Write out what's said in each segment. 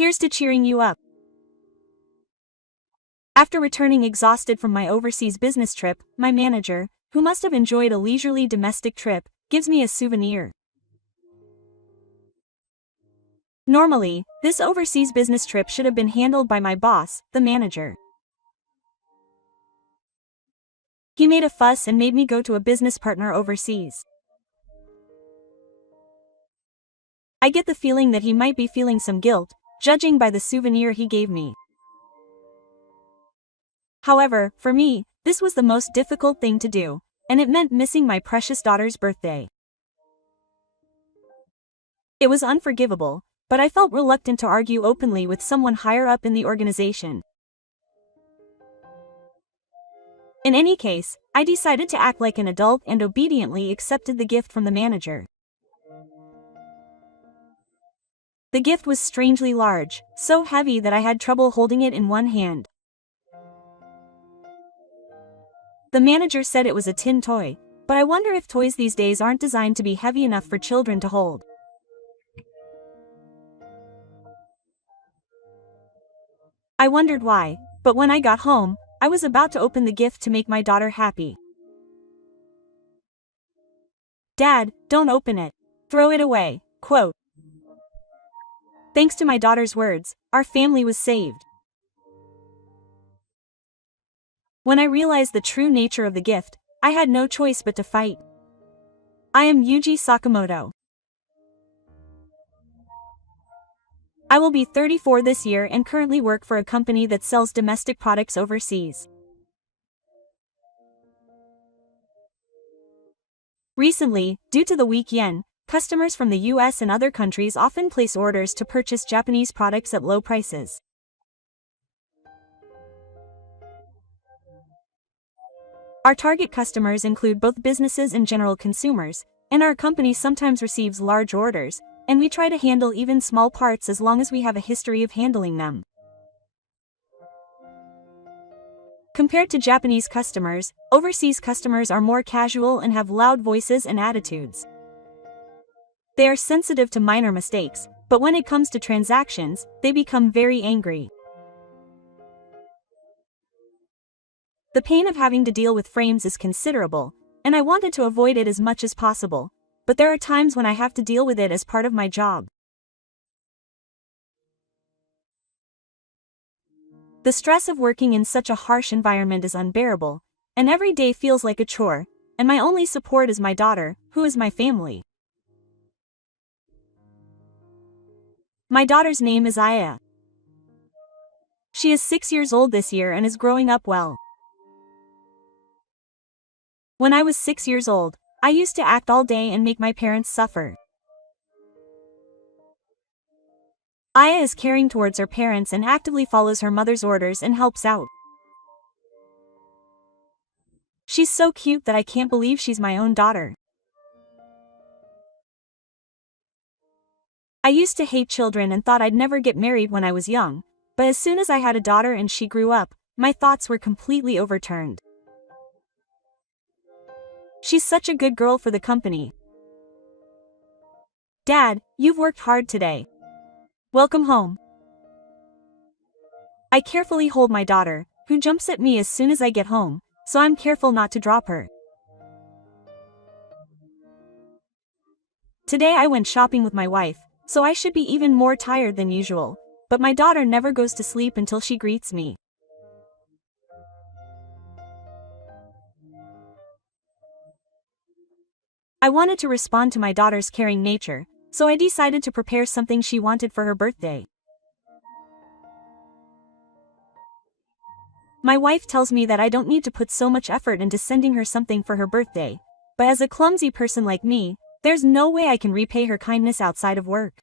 Here's to cheering you up. After returning exhausted from my overseas business trip, my manager, who must have enjoyed a leisurely domestic trip, gives me a souvenir. Normally, this overseas business trip should have been handled by my boss, the manager. He made a fuss and made me go to a business partner overseas. I get the feeling that he might be feeling some guilt, judging by the souvenir he gave me. However, for me, this was the most difficult thing to do, and it meant missing my precious daughter's birthday. It was unforgivable, but I felt reluctant to argue openly with someone higher up in the organization. In any case, I decided to act like an adult and obediently accepted the gift from the manager. The gift was strangely large, so heavy that I had trouble holding it in one hand. The manager said it was a tin toy, but I wonder if toys these days aren't designed to be heavy enough for children to hold. I wondered why, but when I got home, I was about to open the gift to make my daughter happy. "Dad, don't open it. Throw it away," quote. Thanks to my daughter's words, our family was saved. When I realized the true nature of the gift, I had no choice but to fight. I am Yuji Sakamoto. I will be 34 this year and currently work for a company that sells domestic products overseas. Recently, due to the weak yen, customers from the US and other countries often place orders to purchase Japanese products at low prices. Our target customers include both businesses and general consumers, and our company sometimes receives large orders, and we try to handle even small parts as long as we have a history of handling them. Compared to Japanese customers, overseas customers are more casual and have loud voices and attitudes. They are sensitive to minor mistakes, but when it comes to transactions, they become very angry. The pain of having to deal with frames is considerable, and I wanted to avoid it as much as possible, but there are times when I have to deal with it as part of my job. The stress of working in such a harsh environment is unbearable, and every day feels like a chore, and my only support is my daughter, who is my family. My daughter's name is Aya. She is 6 years old this year and is growing up well. When I was 6 years old, I used to act all day and make my parents suffer. Aya is caring towards her parents and actively follows her mother's orders and helps out. She's so cute that I can't believe she's my own daughter. I used to hate children and thought I'd never get married when I was young, but as soon as I had a daughter and she grew up, my thoughts were completely overturned. She's such a good girl for the company. "Dad, you've worked hard today. Welcome home." I carefully hold my daughter, who jumps at me as soon as I get home, so I'm careful not to drop her. Today I went shopping with my wife, so I should be even more tired than usual, but my daughter never goes to sleep until she greets me. I wanted to respond to my daughter's caring nature, so I decided to prepare something she wanted for her birthday. My wife tells me that I don't need to put so much effort into sending her something for her birthday, but as a clumsy person like me, there's no way I can repay her kindness outside of work.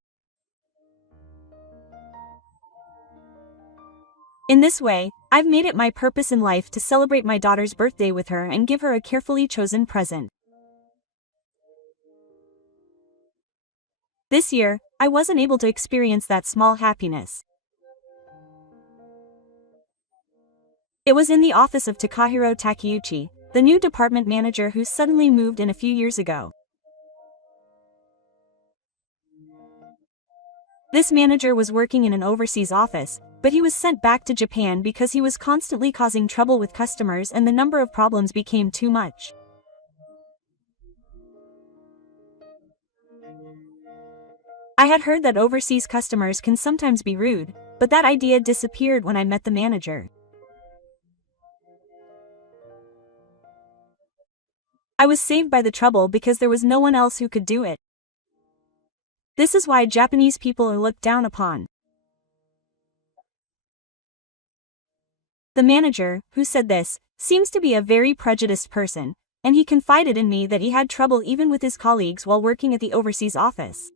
In this way, I've made it my purpose in life to celebrate my daughter's birthday with her and give her a carefully chosen present. This year, I wasn't able to experience that small happiness. It was in the office of Takahiro Takeuchi, the new department manager who suddenly moved in a few years ago. This manager was working in an overseas office, but he was sent back to Japan because he was constantly causing trouble with customers and the number of problems became too much. I had heard that overseas customers can sometimes be rude, but that idea disappeared when I met the manager. I was saved by the trouble because there was no one else who could do it. This is why Japanese people are looked down upon. The manager, who said this, seems to be a very prejudiced person, and he confided in me that he had trouble even with his colleagues while working at the overseas office.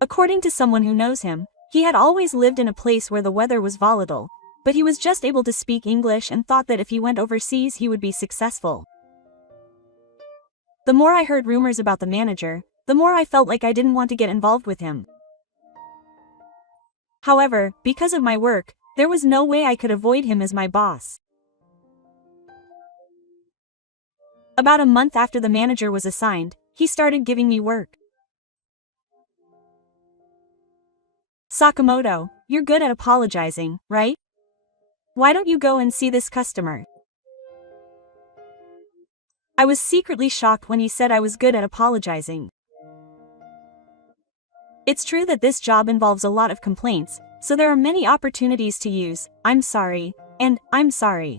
According to someone who knows him, he had always lived in a place where the weather was volatile, but he was just able to speak English and thought that if he went overseas he would be successful. The more I heard rumors about the manager, the more I felt like I didn't want to get involved with him. However, because of my work, there was no way I could avoid him as my boss. About a month after the manager was assigned, he started giving me work. "Sakamoto, you're good at apologizing, right? Why don't you go and see this customer?" I was secretly shocked when he said I was good at apologizing. It's true that this job involves a lot of complaints, so there are many opportunities to use "I'm sorry" and "I'm sorry."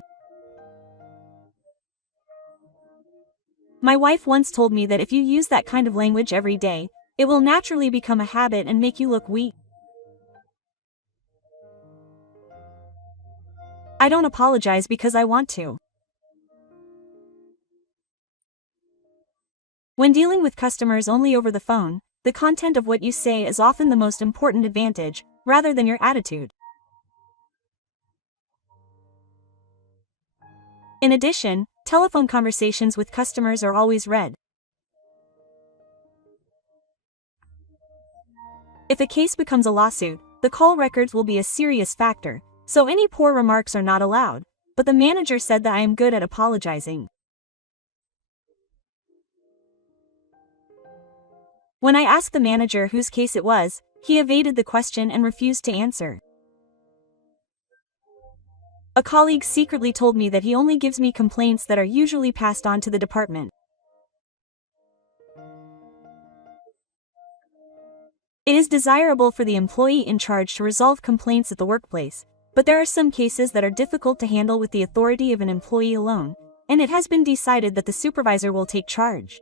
My wife once told me that if you use that kind of language every day, it will naturally become a habit and make you look weak. I don't apologize because I want to. When dealing with customers only over the phone, the content of what you say is often the most important advantage, rather than your attitude. In addition, telephone conversations with customers are always read. If a case becomes a lawsuit, the call records will be a serious factor, so any poor remarks are not allowed, but the manager said that I am good at apologizing. When I asked the manager whose case it was, he evaded the question and refused to answer. A colleague secretly told me that he only gives me complaints that are usually passed on to the department. It is desirable for the employee in charge to resolve complaints at the workplace, but there are some cases that are difficult to handle with the authority of an employee alone, and it has been decided that the supervisor will take charge.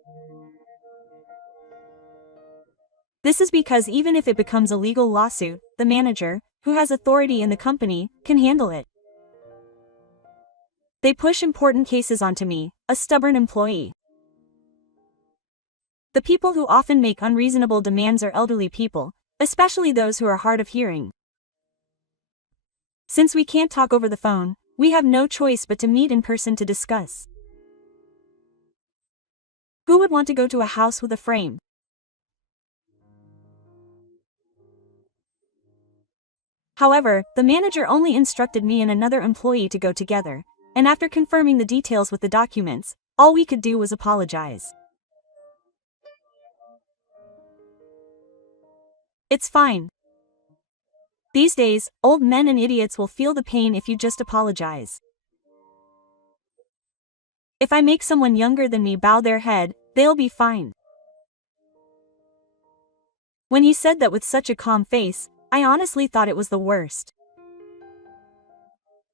This is because even if it becomes a legal lawsuit, the manager, who has authority in the company, can handle it. They push important cases onto me, a stubborn employee. The people who often make unreasonable demands are elderly people, especially those who are hard of hearing. Since we can't talk over the phone, we have no choice but to meet in person to discuss. Who would want to go to a house with a frame? However, the manager only instructed me and another employee to go together, and after confirming the details with the documents, all we could do was apologize. It's fine. These days, old men and idiots will feel the pain if you just apologize. If I make someone younger than me bow their head, they'll be fine. When he said that with such a calm face, I honestly thought it was the worst.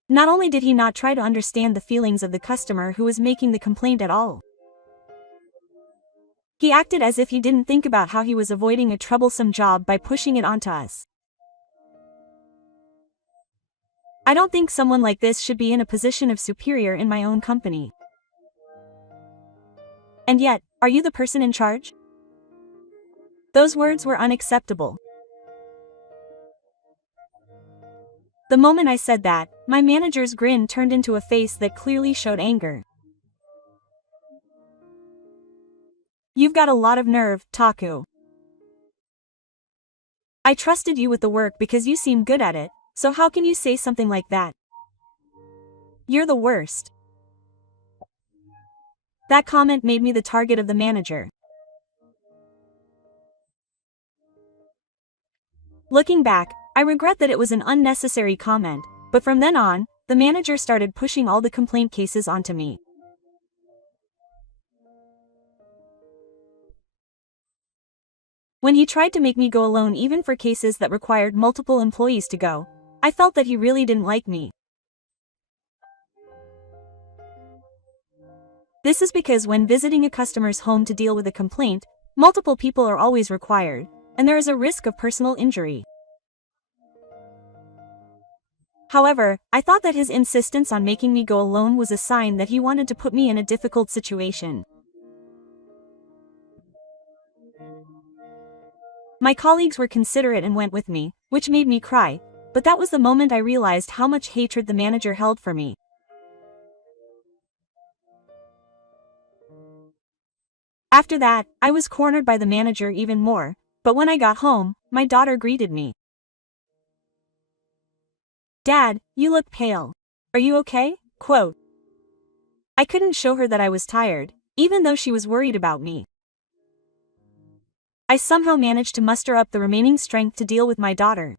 Not only did he not try to understand the feelings of the customer who was making the complaint at all, he acted as if he didn't think about how he was avoiding a troublesome job by pushing it onto us. I don't think someone like this should be in a position of superior in my own company. And yet, are you the person in charge? Those words were unacceptable. The moment I said that, my manager's grin turned into a face that clearly showed anger. "You've got a lot of nerve, Taku. I trusted you with the work because you seem good at it, so how can you say something like that? You're the worst." That comment made me the target of the manager. Looking back, I regret that it was an unnecessary comment, but from then on, the manager started pushing all the complaint cases onto me. When he tried to make me go alone even for cases that required multiple employees to go, I felt that he really didn't like me. This is because when visiting a customer's home to deal with a complaint, multiple people are always required, and there is a risk of personal injury. However, I thought that his insistence on making me go alone was a sign that he wanted to put me in a difficult situation. My colleagues were considerate and went with me, which made me cry, but that was the moment I realized how much hatred the manager held for me. After that, I was cornered by the manager even more, but when I got home, my daughter greeted me. "Dad, you look pale. Are you okay?" Quote. I couldn't show her that I was tired, even though she was worried about me. I somehow managed to muster up the remaining strength to deal with my daughter.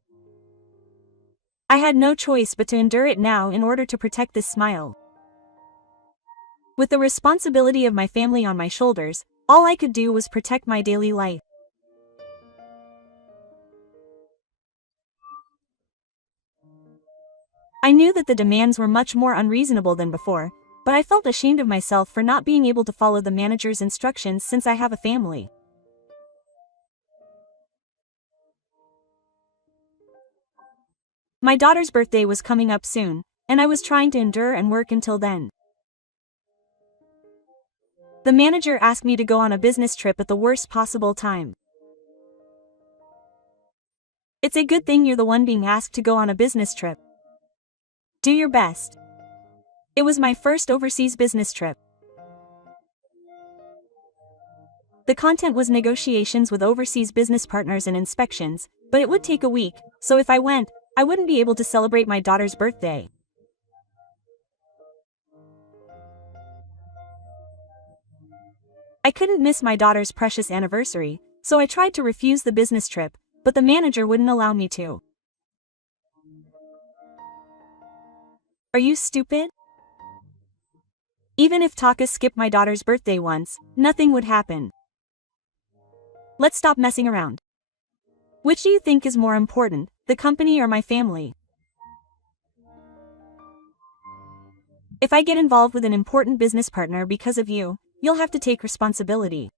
I had no choice but to endure it now in order to protect this smile. With the responsibility of my family on my shoulders, all I could do was protect my daily life. I knew that the demands were much more unreasonable than before, but I felt ashamed of myself for not being able to follow the manager's instructions since I have a family. My daughter's birthday was coming up soon, and I was trying to endure and work until then. The manager asked me to go on a business trip at the worst possible time. It's a good thing you're the one being asked to go on a business trip. Do your best. It was my first overseas business trip. The content was negotiations with overseas business partners and inspections, but it would take a week, so if I went, I wouldn't be able to celebrate my daughter's birthday. I couldn't miss my daughter's precious anniversary, so I tried to refuse the business trip, but the manager wouldn't allow me to. Are you stupid? Even if Taka skipped my daughter's birthday once, nothing would happen. Let's stop messing around. Which do you think is more important, the company or my family? If I get involved with an important business partner because of you, you'll have to take responsibility.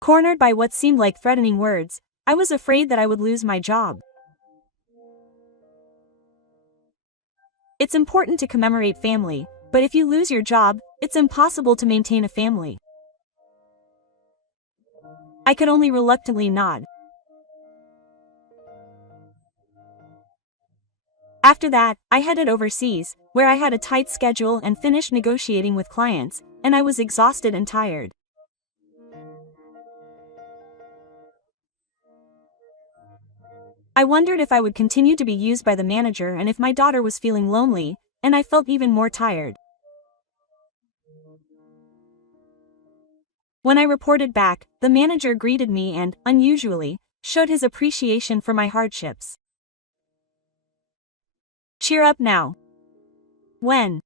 Cornered by what seemed like threatening words, I was afraid that I would lose my job. It's important to commemorate family, but if you lose your job, it's impossible to maintain a family. I could only reluctantly nod. After that, I headed overseas, where I had a tight schedule and finished negotiating with clients, and I was exhausted and tired. I wondered if I would continue to be used by the manager and if my daughter was feeling lonely, and I felt even more tired. When I reported back, the manager greeted me and, unusually, showed his appreciation for my hardships. Cheer up now. When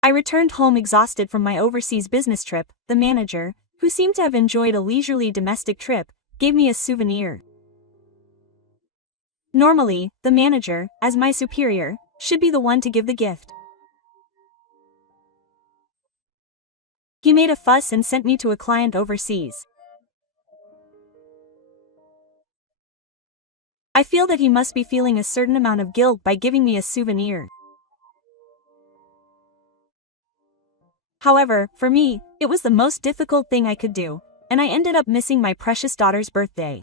I returned home exhausted from my overseas business trip, the manager, who seemed to have enjoyed a leisurely domestic trip, gave me a souvenir. Normally, the manager, as my superior, should be the one to give the gift. He made a fuss and sent me to a client overseas. I feel that he must be feeling a certain amount of guilt by giving me a souvenir. However, for me, it was the most difficult thing I could do, and I ended up missing my precious daughter's birthday.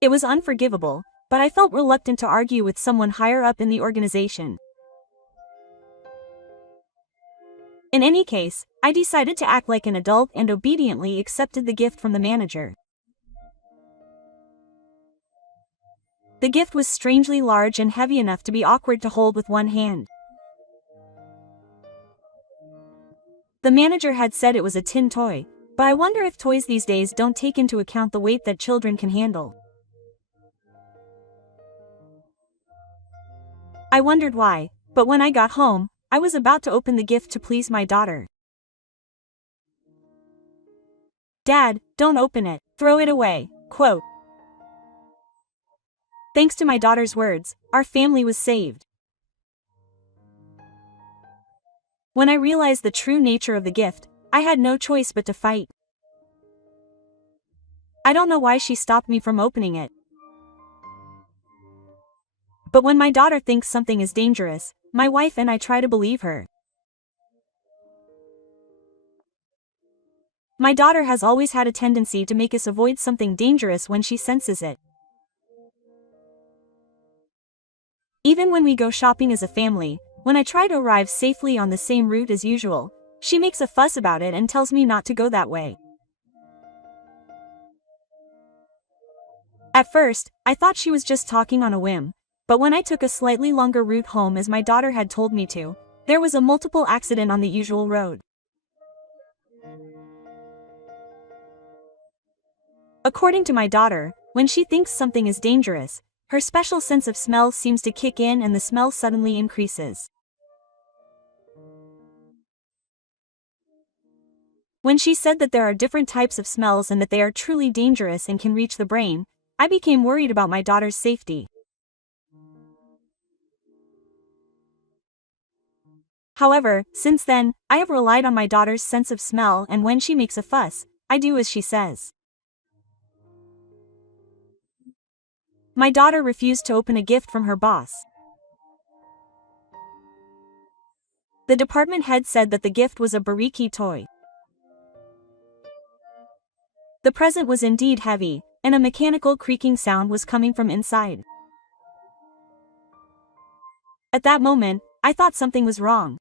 It was unforgivable, but I felt reluctant to argue with someone higher up in the organization. In any case, I decided to act like an adult and obediently accepted the gift from the manager. The gift was strangely large and heavy enough to be awkward to hold with one hand. The manager had said it was a tin toy, but I wonder if toys these days don't take into account the weight that children can handle. I wondered why, but when I got home, I was about to open the gift to please my daughter. "Dad, don't open it, throw it away," quote. Thanks to my daughter's words, our family was saved. When I realized the true nature of the gift, I had no choice but to fight. I don't know why she stopped me from opening it. But when my daughter thinks something is dangerous, my wife and I try to believe her. My daughter has always had a tendency to make us avoid something dangerous when she senses it. Even when we go shopping as a family, when I try to arrive safely on the same route as usual, she makes a fuss about it and tells me not to go that way. At first, I thought she was just talking on a whim, but when I took a slightly longer route home as my daughter had told me to, there was a multiple accident on the usual road. According to my daughter, when she thinks something is dangerous, her special sense of smell seems to kick in and the smell suddenly increases. When she said that there are different types of smells and that they are truly dangerous and can reach the brain, I became worried about my daughter's safety. However, since then, I have relied on my daughter's sense of smell, and when she makes a fuss, I do as she says. My daughter refused to open a gift from her boss. The department head said that the gift was a bariki toy. The present was indeed heavy, and a mechanical creaking sound was coming from inside. At that moment, I thought something was wrong.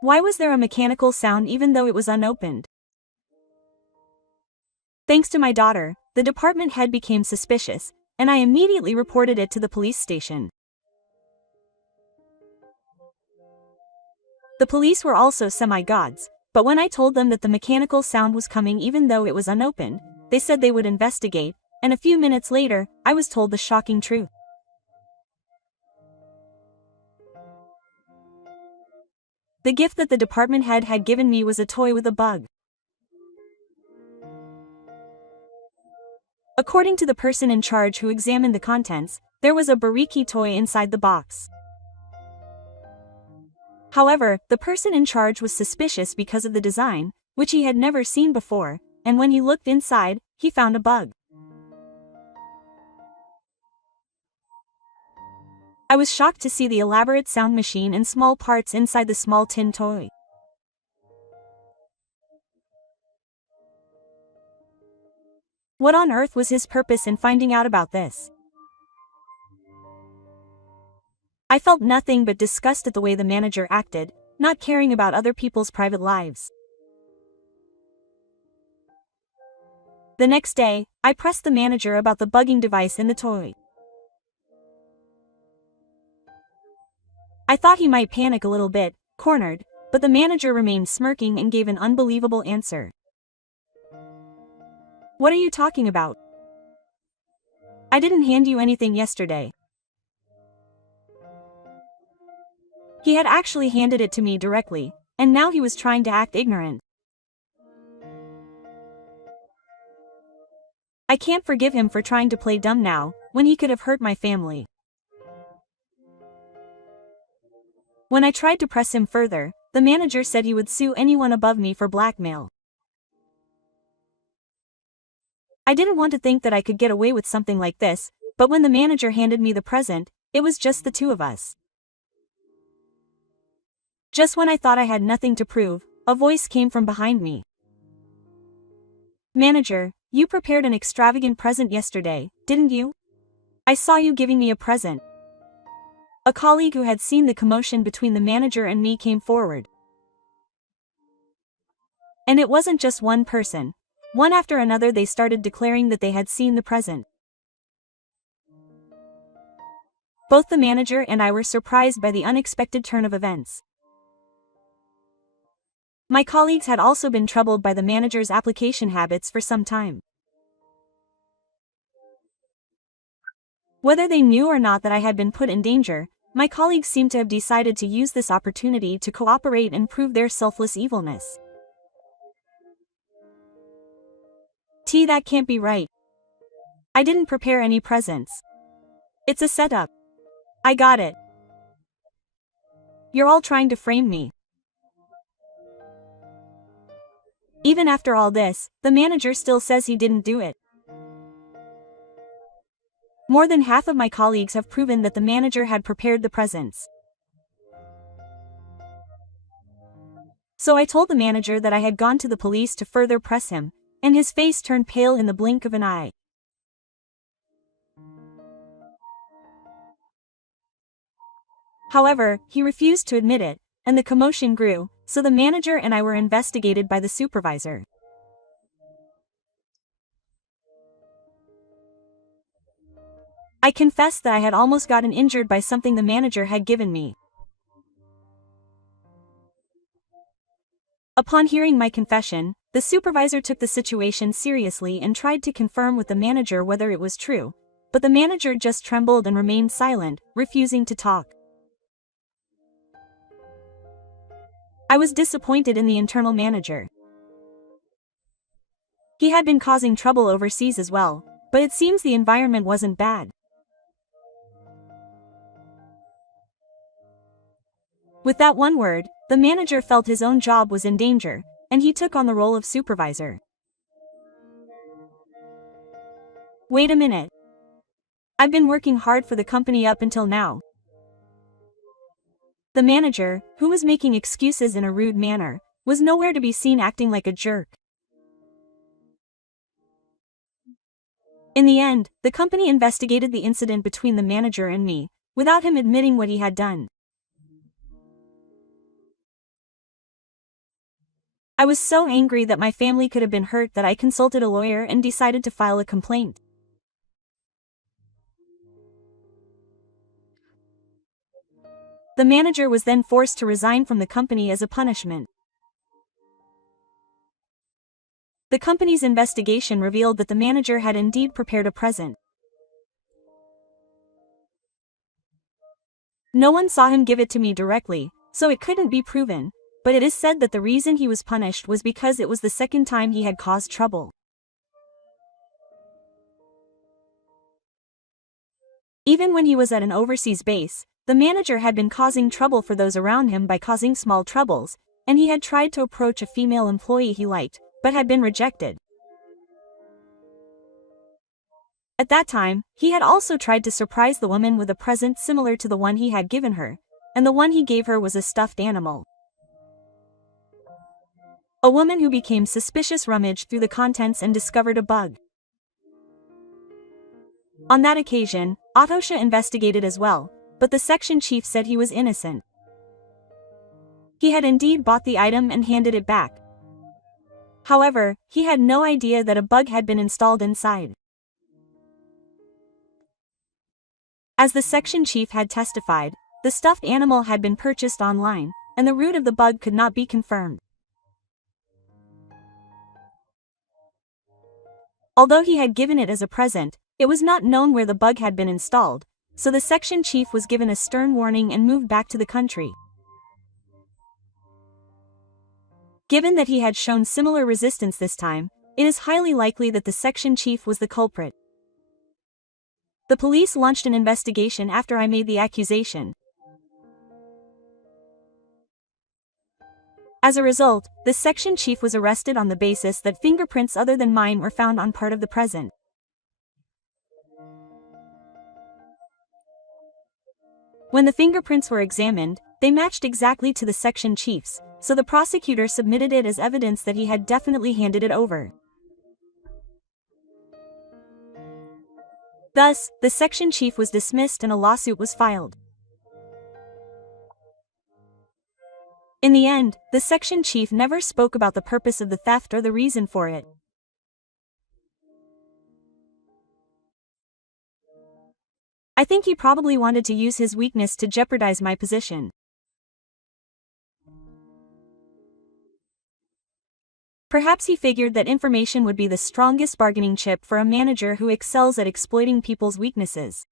Why was there a mechanical sound even though it was unopened? Thanks to my daughter, the department head became suspicious, and I immediately reported it to the police station. The police were also semi-gods, but when I told them that the mechanical sound was coming even though it was unopened, they said they would investigate, and a few minutes later, I was told the shocking truth. The gift that the department head had given me was a toy with a bug. According to the person in charge who examined the contents, there was a bariki toy inside the box. However, the person in charge was suspicious because of the design, which he had never seen before, and when he looked inside, he found a bug. I was shocked to see the elaborate sound machine and small parts inside the small tin toy. What on earth was his purpose in finding out about this? I felt nothing but disgust at the way the manager acted, not caring about other people's private lives. The next day, I pressed the manager about the bugging device in the toy. I thought he might panic a little bit, cornered, but the manager remained smirking and gave an unbelievable answer. "What are you talking about? I didn't hand you anything yesterday." He had actually handed it to me directly, and now he was trying to act ignorant. I can't forgive him for trying to play dumb now, when he could have hurt my family. When I tried to press him further, the manager said he would sue anyone above me for blackmail. I didn't want to think that I could get away with something like this, but when the manager handed me the present, it was just the two of us. Just when I thought I had nothing to prove, a voice came from behind me. "Manager, you prepared an extravagant present yesterday, didn't you? I saw you giving me a present." A colleague who had seen the commotion between the manager and me came forward. And it wasn't just one person. One after another they started declaring that they had seen the present. Both the manager and I were surprised by the unexpected turn of events. My colleagues had also been troubled by the manager's application habits for some time. Whether they knew or not that I had been put in danger, my colleagues seemed to have decided to use this opportunity to cooperate and prove their selfless evilness. That can't be right. I didn't prepare any presents. It's a setup. I got it. You're all trying to frame me. Even after all this, the manager still says he didn't do it. More than half of my colleagues have proven that the manager had prepared the presents. So I told the manager that I had gone to the police to further press him, and his face turned pale in the blink of an eye. However, he refused to admit it, and the commotion grew, so the manager and I were investigated by the supervisor. I confessed that I had almost gotten injured by something the manager had given me. Upon hearing my confession, the supervisor took the situation seriously and tried to confirm with the manager whether it was true, but the manager just trembled and remained silent, refusing to talk. I was disappointed in the internal manager. He had been causing trouble overseas as well, but it seems the environment wasn't bad. With that one word, the manager felt his own job was in danger, and he took on the role of supervisor. Wait a minute. I've been working hard for the company up until now. The manager, who was making excuses in a rude manner, was nowhere to be seen acting like a jerk. In the end, the company investigated the incident between the manager and me, without him admitting what he had done. I was so angry that my family could have been hurt that I consulted a lawyer and decided to file a complaint. The manager was then forced to resign from the company as a punishment. The company's investigation revealed that the manager had indeed prepared a present. No one saw him give it to me directly, so it couldn't be proven, but it is said that the reason he was punished was because it was the second time he had caused trouble. Even when he was at an overseas base, the manager had been causing trouble for those around him by causing small troubles, and he had tried to approach a female employee he liked, but had been rejected. At that time, he had also tried to surprise the woman with a present similar to the one he had given her, and the one he gave her was a stuffed animal. A woman who became suspicious rummaged through the contents and discovered a bug. On that occasion, Atosha investigated as well, but the section chief said he was innocent. He had indeed bought the item and handed it back. However, he had no idea that a bug had been installed inside. As the section chief had testified, the stuffed animal had been purchased online, and the root of the bug could not be confirmed. Although he had given it as a present, it was not known where the bug had been installed, so the section chief was given a stern warning and moved back to the country. Given that he had shown similar resistance this time, it is highly likely that the section chief was the culprit. The police launched an investigation after I made the accusation. As a result, the section chief was arrested on the basis that fingerprints other than mine were found on part of the present. When the fingerprints were examined, they matched exactly to the section chief's, so the prosecutor submitted it as evidence that he had definitely handed it over. Thus, the section chief was dismissed and a lawsuit was filed. In the end, the section chief never spoke about the purpose of the theft or the reason for it. I think he probably wanted to use his weakness to jeopardize my position. Perhaps he figured that information would be the strongest bargaining chip for a manager who excels at exploiting people's weaknesses.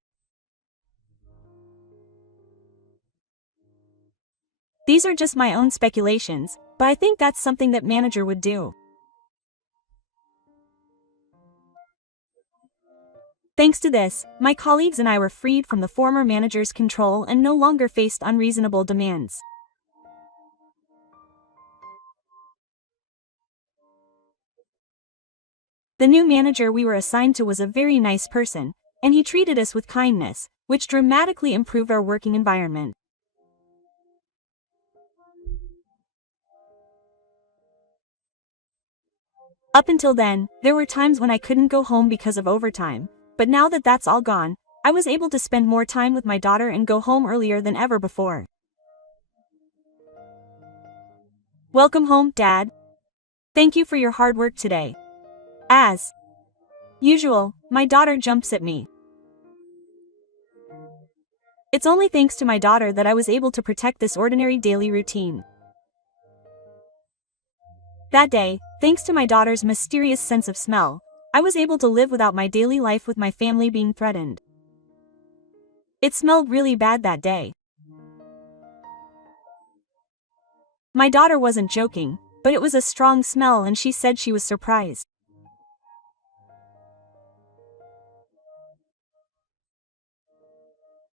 These are just my own speculations, but I think that's something that manager would do. Thanks to this, my colleagues and I were freed from the former manager's control and no longer faced unreasonable demands. The new manager we were assigned to was a very nice person, and he treated us with kindness, which dramatically improved our working environment. Up until then, there were times when I couldn't go home because of overtime, but now that that's all gone, I was able to spend more time with my daughter and go home earlier than ever before. Welcome home, Dad. Thank you for your hard work today. As usual, my daughter jumps at me. It's only thanks to my daughter that I was able to protect this ordinary daily routine. That day, thanks to my daughter's mysterious sense of smell, I was able to live without my daily life with my family being threatened. It smelled really bad that day. My daughter wasn't joking, but it was a strong smell and she said she was surprised.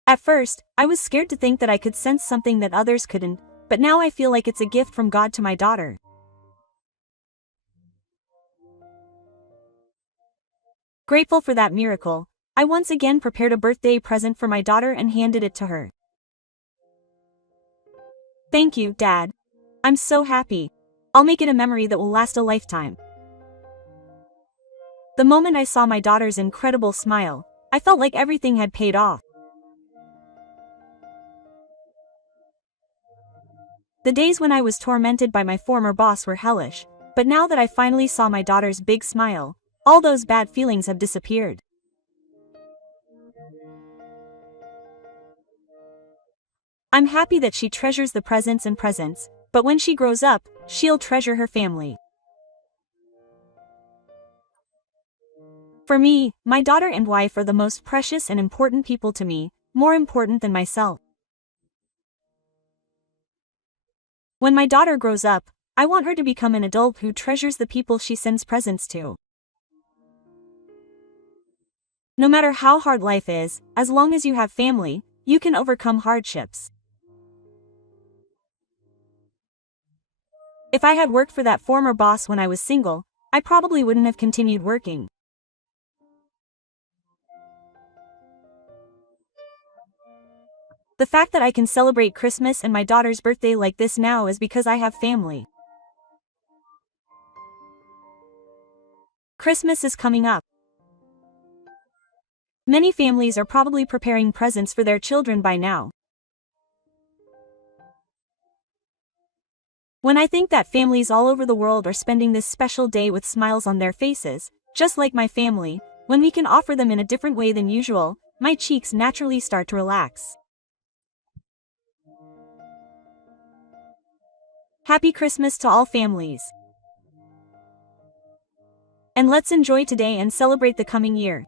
At first, I was scared to think that I could sense something that others couldn't, but now I feel like it's a gift from God to my daughter. Grateful for that miracle, I once again prepared a birthday present for my daughter and handed it to her. Thank you, Dad. I'm so happy. I'll make it a memory that will last a lifetime. The moment I saw my daughter's incredible smile, I felt like everything had paid off. The days when I was tormented by my former boss were hellish, but now that I finally saw my daughter's big smile, all those bad feelings have disappeared. I'm happy that she treasures the presents, but when she grows up, she'll treasure her family. For me, my daughter and wife are the most precious and important people to me, more important than myself. When my daughter grows up, I want her to become an adult who treasures the people she sends presents to. No matter how hard life is, as long as you have family, you can overcome hardships. If I had worked for that former boss when I was single, I probably wouldn't have continued working. The fact that I can celebrate Christmas and my daughter's birthday like this now is because I have family. Christmas is coming up. Many families are probably preparing presents for their children by now. When I think that families all over the world are spending this special day with smiles on their faces, just like my family, when we can offer them in a different way than usual, my cheeks naturally start to relax. Happy Christmas to all families. And let's enjoy today and celebrate the coming year.